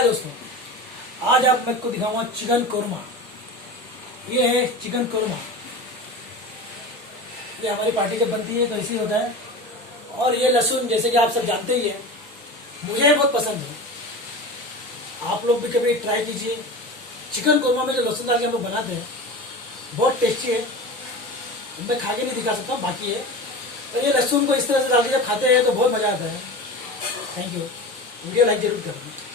हाय दोस्तों, आज आप मैं को दिखाऊंगा चिकन कोरमा। ये है चिकन कोरमा। ये हमारी पार्टी जब बनती है तो ऐसे ही होता है। और ये लहसुन जैसे कि आप सब जानते ही है, मुझे बहुत पसंद है। आप लोग भी कभी ट्राई कीजिए। चिकन कोरमा में जो लहसुन डाल के हम लोग बनाते हैं बहुत टेस्टी है। मैं खा के नहीं दिखा सकता, बाकी है। तो ये लहसुन को इस तरह से डाल के जब खाते हैं तो बहुत मजा आता है। Thank you. वीडियो लाइक जरूर करें।